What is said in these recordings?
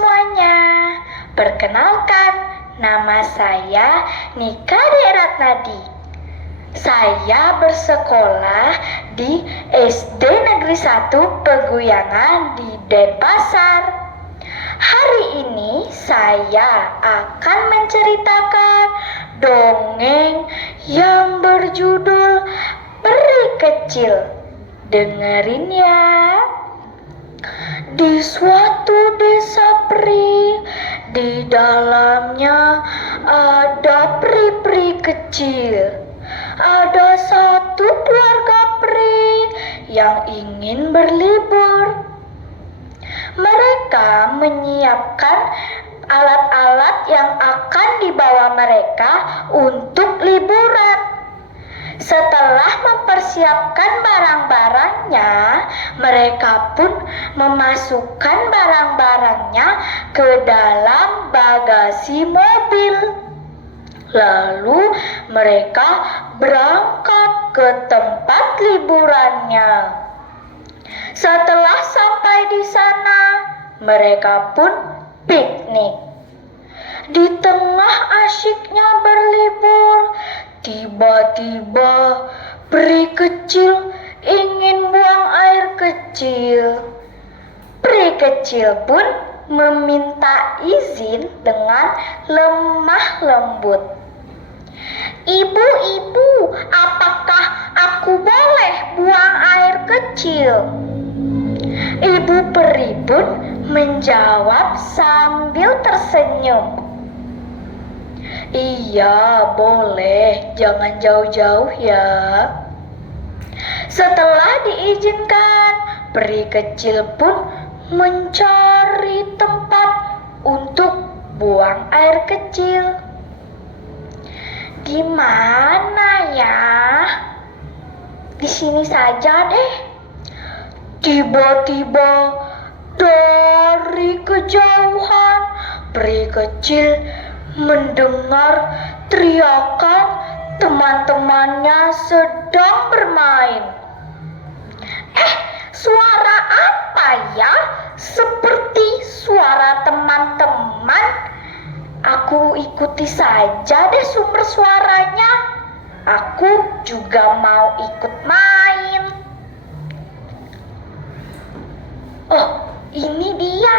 semuanya, perkenalkan nama saya Nika Deratnadi. Saya bersekolah di SD Negeri 1 Peguyangan di Denpasar. Hari ini saya akan menceritakan dongeng yang berjudul Peri Kecil. Dengerin ya. Di suatu desa peri, di dalamnya ada peri-peri kecil. Ada satu keluarga peri yang ingin berlibur. Mereka menyiapkan alat-alat yang akan dibawa mereka untuk liburan. Setelah mempersiapkan barang-barangnya, mereka pun memasukkan barang-barangnya ke dalam bagasi mobil. Lalu mereka berangkat ke tempat liburannya. Setelah sampai di sana, mereka pun piknik. Di tengah asyiknya berlibur, tiba-tiba peri kecil ingin buang air kecil. Peri kecil pun meminta izin dengan lemah lembut. "Ibu, apakah aku boleh buang air kecil?" Ibu peri pun menjawab sambil tersenyum. "Iya, boleh, jangan jauh-jauh ya." Setelah diizinkan, peri kecil pun mencari tempat untuk buang air kecil. "Di mana ya? Di sini saja deh." Tiba-tiba dari kejauhan, peri kecil mendengar teriakan teman-temannya sedang bermain. Suara apa ya? Seperti suara teman-teman. Aku ikuti saja deh sumber suaranya. Aku juga mau ikut main. Oh, ini dia.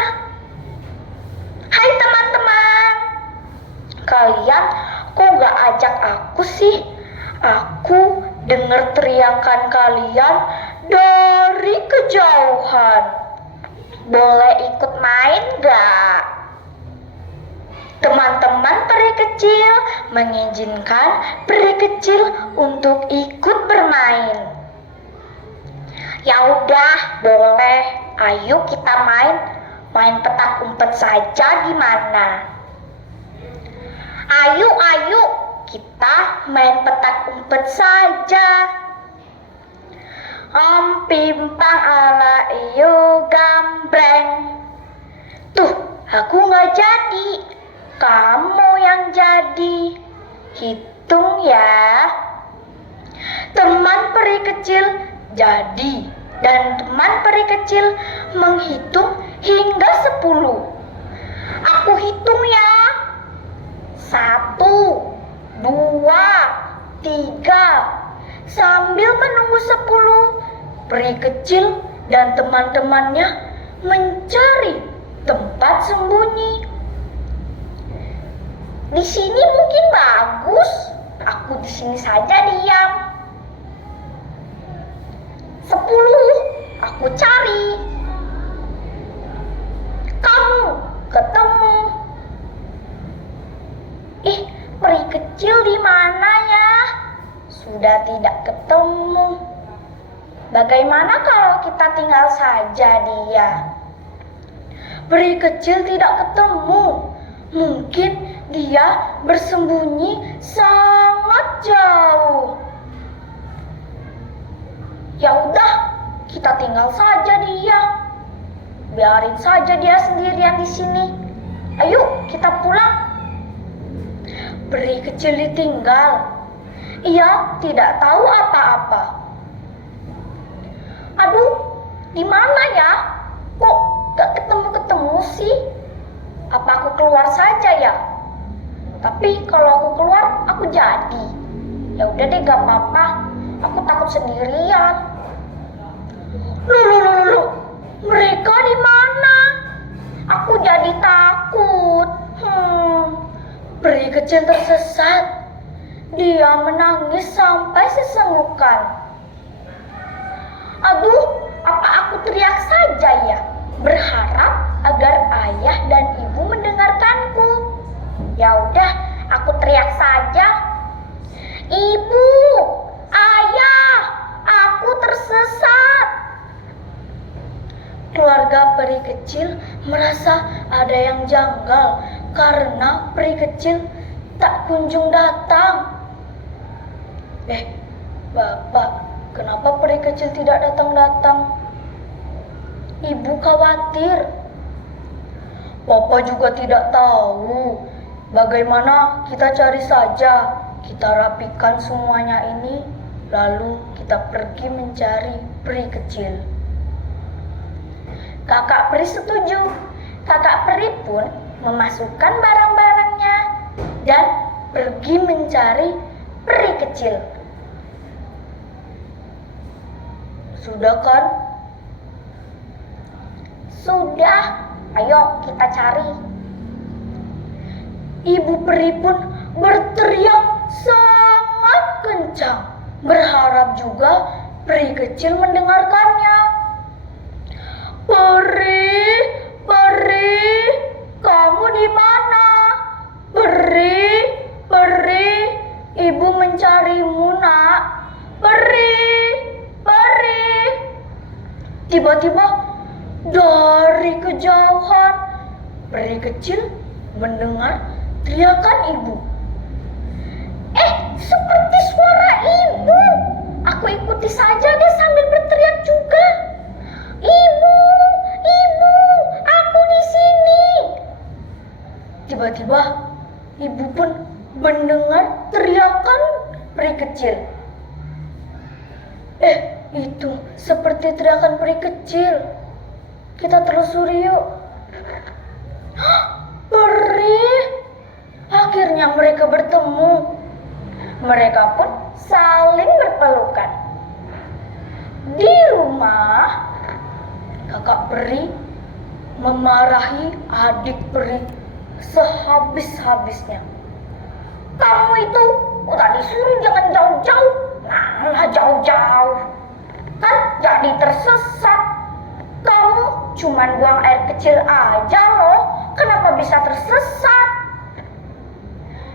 Hai teman-teman. Kalian kok gak ajak aku sih? Aku dengar teriakan kalian dari kejauhan. Boleh ikut main gak? Teman-teman peri kecil mengizinkan peri kecil untuk ikut bermain. "Ya udah, boleh. Ayo kita main petak umpet saja, gimana?" Ayo, kita main petak umpet saja. Pimpang ala iyo gambreng. Tuh, aku gak jadi. Kamu yang jadi. Hitung ya. Teman peri kecil jadi, dan teman peri kecil menghitung hingga 10. Aku hitung ya. 1, 2, 3. Sambil menunggu 10, peri kecil dan teman-temannya mencari tempat sembunyi. Di sini mungkin bagus. Aku di sini saja diam. 10, aku cari. Kamu ketemu. Peri kecil di mana ya? Sudah tidak ketemu. Bagaimana kalau kita tinggal saja dia? Peri kecil tidak ketemu. Mungkin dia bersembunyi sangat jauh. Ya udah, kita tinggal saja dia. Biarin saja dia sendirian di sini. Ayo, kita pulang. Peri kecil ditinggal. Ia tidak tahu apa-apa. Aduh, di mana ya? Kok gak ketemu-ketemu sih? keluar saja ya? Tapi kalau aku keluar, aku jadi. Ya udah deh, gak apa-apa. Aku takut sendirian. Loh, mereka di mana? Aku jadi takut. Peri kecil tersesat. Dia menangis sampai sesenggukan. Aduh, apa aku teriak saja ya? Berharap agar ayah dan ibu mendengarkanku. Ya udah, aku teriak saja. Ibu, ayah, aku tersesat. Keluarga peri kecil merasa ada yang janggal karena peri kecil tak kunjung datang. Bapak, kenapa peri kecil tidak datang-datang? Ibu khawatir. Papa juga tidak tahu. Bagaimana, kita cari saja. Kita rapikan semuanya ini, lalu kita pergi mencari peri kecil. Kakak peri setuju. Kakak peri pun memasukkan barang-barangnya dan pergi mencari peri kecil. Sudah kan? Sudah. Ayo kita cari. Ibu peri pun berteriak sangat kencang, berharap juga peri kecil mendengarkannya. Peri, kamu di mana? Peri, ibu mencarimu nak. Peri. Tiba-tiba dari kejauhan, peri kecil mendengar teriakan ibu. Seperti suara ibu. Aku ikuti saja deh sambil berteriak juga. Ibu, aku di sini. Tiba-tiba ibu pun mendengar teriakan peri kecil. Itu seperti teriakan peri kecil. Kita telusuri yuk. Peri. Akhirnya mereka bertemu. Mereka pun saling berpelukan. Di rumah, kakak peri memarahi adik peri sehabis-habisnya. Kamu itu udah disuruh jangan jauh-jauh. Nah, jauh-jauh. Kan jadi tersesat. Kamu cuman buang air kecil aja loh. Kenapa bisa tersesat?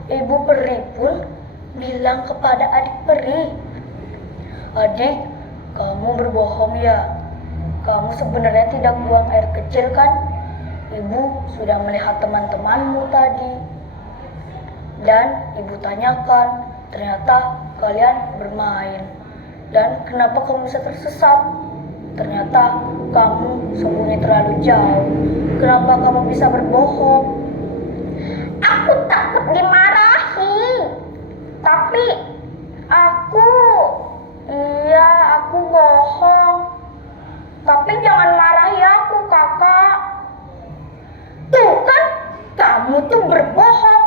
Ibu peri pun bilang kepada adik peri, "Adik, kamu berbohong ya? Kamu sebenarnya tidak buang air kecil kan? Ibu sudah melihat teman-temanmu tadi. Dan ibu tanyakan, ternyata kalian bermain. Dan kenapa kamu bisa tersesat? Ternyata kamu sembunyi terlalu jauh. Kenapa kamu bisa berbohong?" Aku takut dimarahi. Tapi aku bohong. Tapi jangan marahi aku, kakak. Tuh kan, kamu tuh berbohong.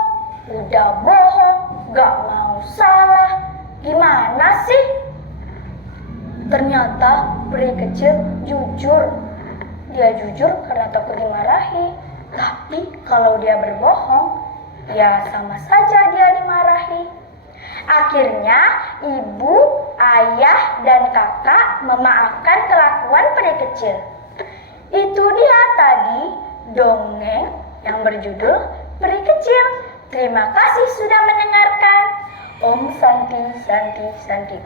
Udah bohong, gak mau salah. Gimana sih? Ternyata peri kecil jujur. Dia jujur karena takut dimarahi. Tapi kalau dia berbohong, ya sama saja dia dimarahi. Akhirnya ibu, ayah, dan kakak memaafkan kelakuan peri kecil. Itu dia tadi dongeng yang berjudul Peri Kecil. Terima kasih sudah mendengarkan. Om Santi Santi Santi.